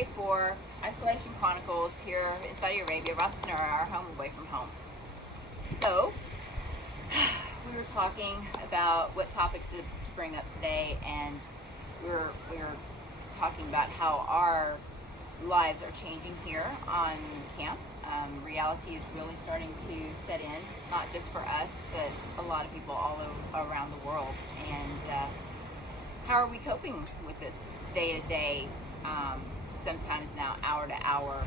Day 4, Isolation Chronicles here in Saudi Arabia, Ras Tanura, our home away from home. So, we were talking about what topics to bring up today, and we were talking about how our lives are changing here on camp. Reality is really starting to set in, not just for us, but a lot of people all around the world. And how are we coping with this day to day, sometimes now hour to hour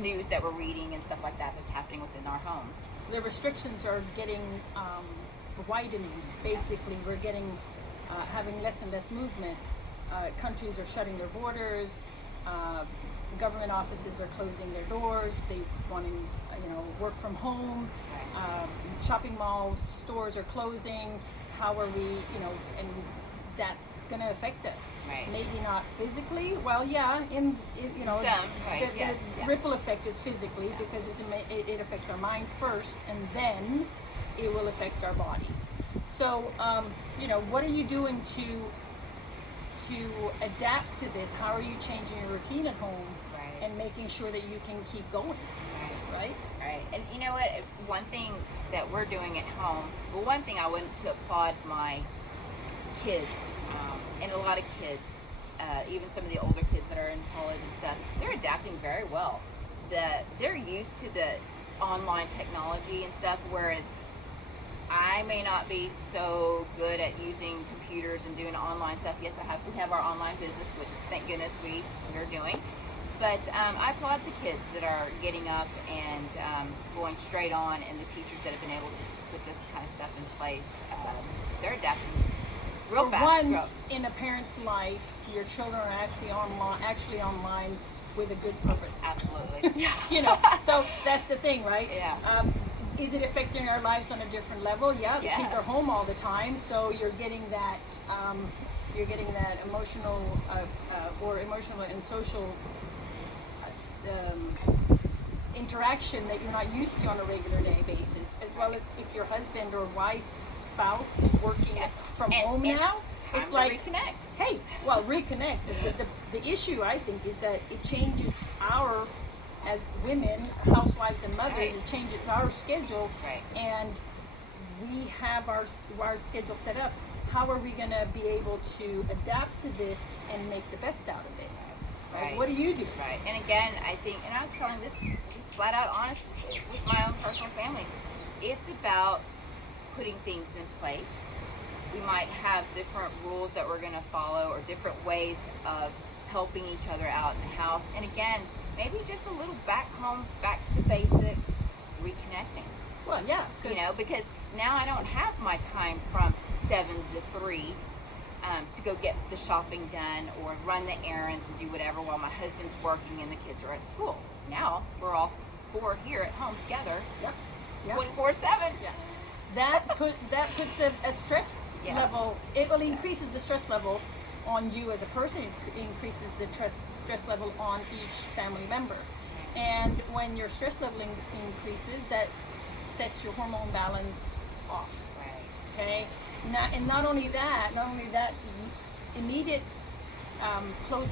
news that we're reading and stuff like that that's happening within our homes? The restrictions are getting widening. Basically, we're getting having less and less movement. Countries are shutting their borders. Government offices are closing their doors. They want to, work from home. Shopping malls, stores are closing. How are we, and that's going to affect us. Right. Maybe not physically. Well, yeah, Some, right, yes, the ripple effect is physically because it affects our mind first, and then it will affect our bodies. So, what are you doing to adapt to this? How are you changing your routine at home and making sure that you can keep going? Right. And you know what? One thing that we're doing at home. Well, one thing I want to applaud my kids, and a lot of kids, even some of the older kids that are in college and stuff, they're adapting very well. They're used to the online technology and stuff, whereas I may not be so good at using computers and doing online stuff. Yes, we have our online business, which thank goodness we're doing. But I applaud the kids that are getting up and going straight on, and the teachers that have been able to put this kind of stuff in place. They're adapting real fast. Once in a parent's life, your children are actually online with a good purpose. Absolutely. So that's the thing, right? Yeah. Is it affecting our lives on a different level? Yeah, the Yes. kids are home all the time, so you're getting that emotional and social interaction that you're not used to on a regular day basis, as well as if your husband or wife, spouse is working from home now. It's like reconnect. Hey, reconnect. The issue, I think, is that it changes as women, housewives and mothers, it changes our schedule, and we have our schedule set up. How are we going to be able to adapt to this and make the best out of it? Right. What do you do? Right. And again, I think, and I was telling this flat out honest with my own personal family, it's about putting things in place. We might have different rules that we're going to follow, or different ways of helping each other out in the house. And again, maybe just a little back home, back to the basics, reconnecting. Well, yeah. Because now I don't have my time from 7 to 3 to go get the shopping done or run the errands and do whatever while my husband's working and the kids are at school. Now we're all 4 here at home together, 24/7. Yeah. That puts a stress level. It increases the stress level on you as a person. It increases the stress level on each family member. And when your stress level increases, that sets your hormone balance off. Right. Okay. Not only that, immediate close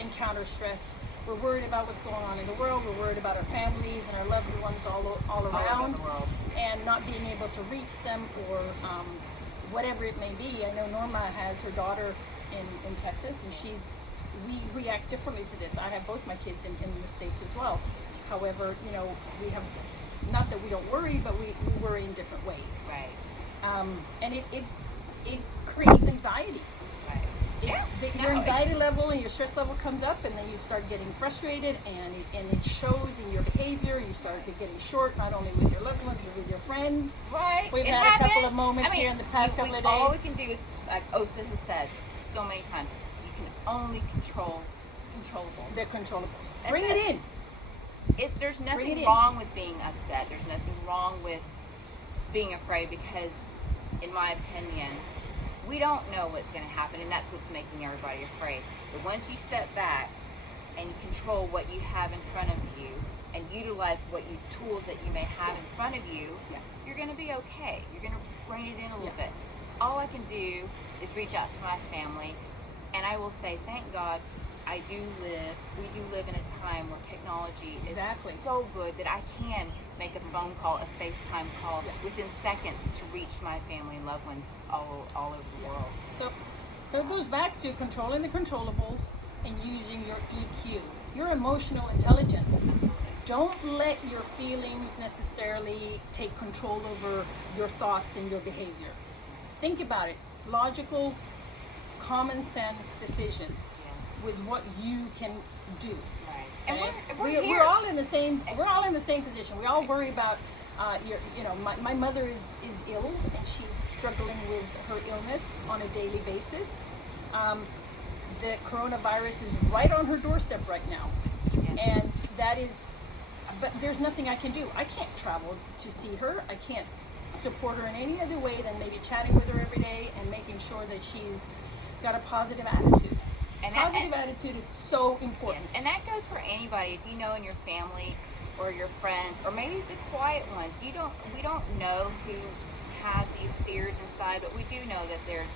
encounter stress. We're worried about what's going on in the world. We're worried about our families and our loved ones all around, the world, and not being able to reach them, or whatever it may be. I know Norma has her daughter in Texas, and we react differently to this. I have both my kids in the States as well. However, we have, not that we don't worry, but we worry in different ways. Right. And it creates anxiety. Right. Your anxiety level and your stress level comes up, and then you start getting frustrated, and it shows in your behavior. You start getting short, not only with your loved ones, but with your friends. Right. We've had a couple of moments here in the past couple of days. All we can do is, like Osa has said so many times, you can only control controllables. They're controllables. That's Bring it in. There's nothing wrong with being upset. There's nothing wrong with being afraid, because, in my opinion, we don't know what's going to happen, and that's what's making everybody afraid. But once you step back and control what you have in front of you, and utilize tools that you may have in front of you, you're going to be okay. You're going to rein it in a little bit. All I can do is reach out to my family, And I will say, thank God, we do live in a time where technology is Exactly. so good that I can make a phone call, a FaceTime call within seconds to reach my family and loved ones all over the world. So it goes back to controlling the controllables and using your EQ, your emotional intelligence. Don't let your feelings necessarily take control over your thoughts and your behavior. Think about it. Logical, common sense decisions with what you can do. Right. And Okay? we're here. We're all in the same. We're all in the same position. We all worry about. My mother is ill and she's struggling with her illness on a daily basis. The coronavirus is right on her doorstep right now, and that is. But there's nothing I can do. I can't travel to see her. I can't support her in any other way than maybe chatting with her every day and making sure that she's got a positive attitude. And Positive attitude is so important. Yes, and that goes for anybody. If you know in your family or your friends, or maybe the quiet ones, we don't know who has these fears inside, but we do know that there's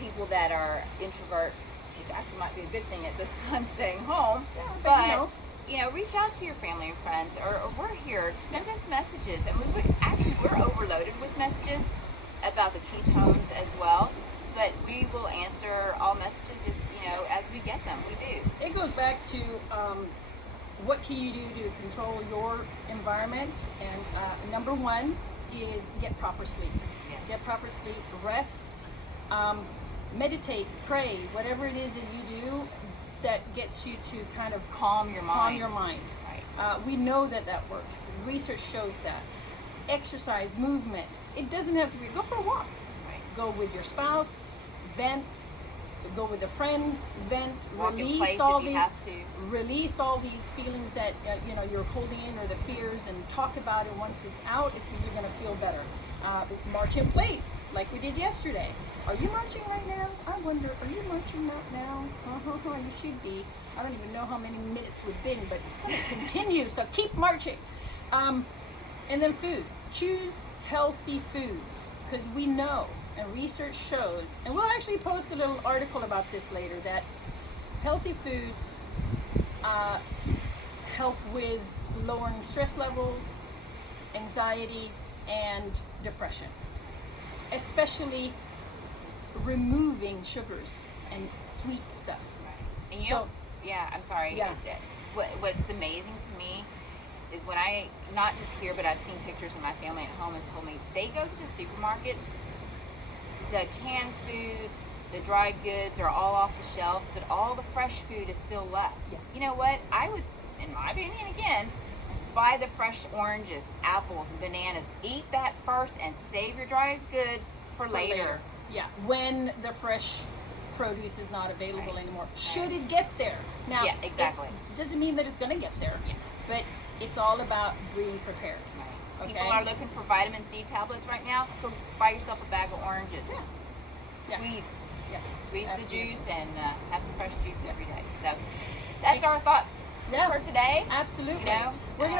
people that are introverts, which actually might be a good thing at this time, staying home. Yeah, but reach out to your family and friends, or we're here. Send us messages, and we're overloaded with messages about the ketones as well. But we will answer all messages as we get them. We do. It goes back to what can you do to control your environment, and number one is get proper sleep. Yes. Get proper sleep, rest, meditate, pray, whatever it is that you do that gets you to kind of Calm your mind. Right. We know that works. Research shows that. Exercise, movement. It doesn't have to be. Go for a walk. Right. Go with your spouse. Vent. Go with a friend. Vent. Walk in place if you have to. Release all these feelings that you're holding in, or the fears, and talk about it. Once it's out, you're going to feel better. March in place, like we did yesterday. Are you marching right now? I wonder, are you marching out now? You should be. I don't even know how many minutes we've been, but it's going to continue, so keep marching. And then food. Choose healthy foods, because we know, and research shows, and we'll actually post a little article about this later, that healthy foods help with lowering stress levels, anxiety, and depression, especially removing sugars and sweet stuff. And I'm sorry. Yeah. What's amazing to me is when not just here, but I've seen pictures of my family at home and told me they go to the supermarkets, the canned foods, the dry goods are all off the shelves, but all the fresh food is still left. Yeah. You know what? I would, in my opinion, again, buy the fresh oranges, apples, and bananas. Eat that first and save your dry goods for later. Yeah, when the fresh produce is not available anymore. Should it get there? Now, Yeah, exactly. Doesn't mean that it's going to get there, but it's all about being prepared. Okay? People are looking for vitamin C tablets right now. Go buy yourself a bag of oranges. Yeah. Squeeze the Absolutely. juice and have some fresh juice every day. So that's our thoughts for today. Absolutely. We're gonna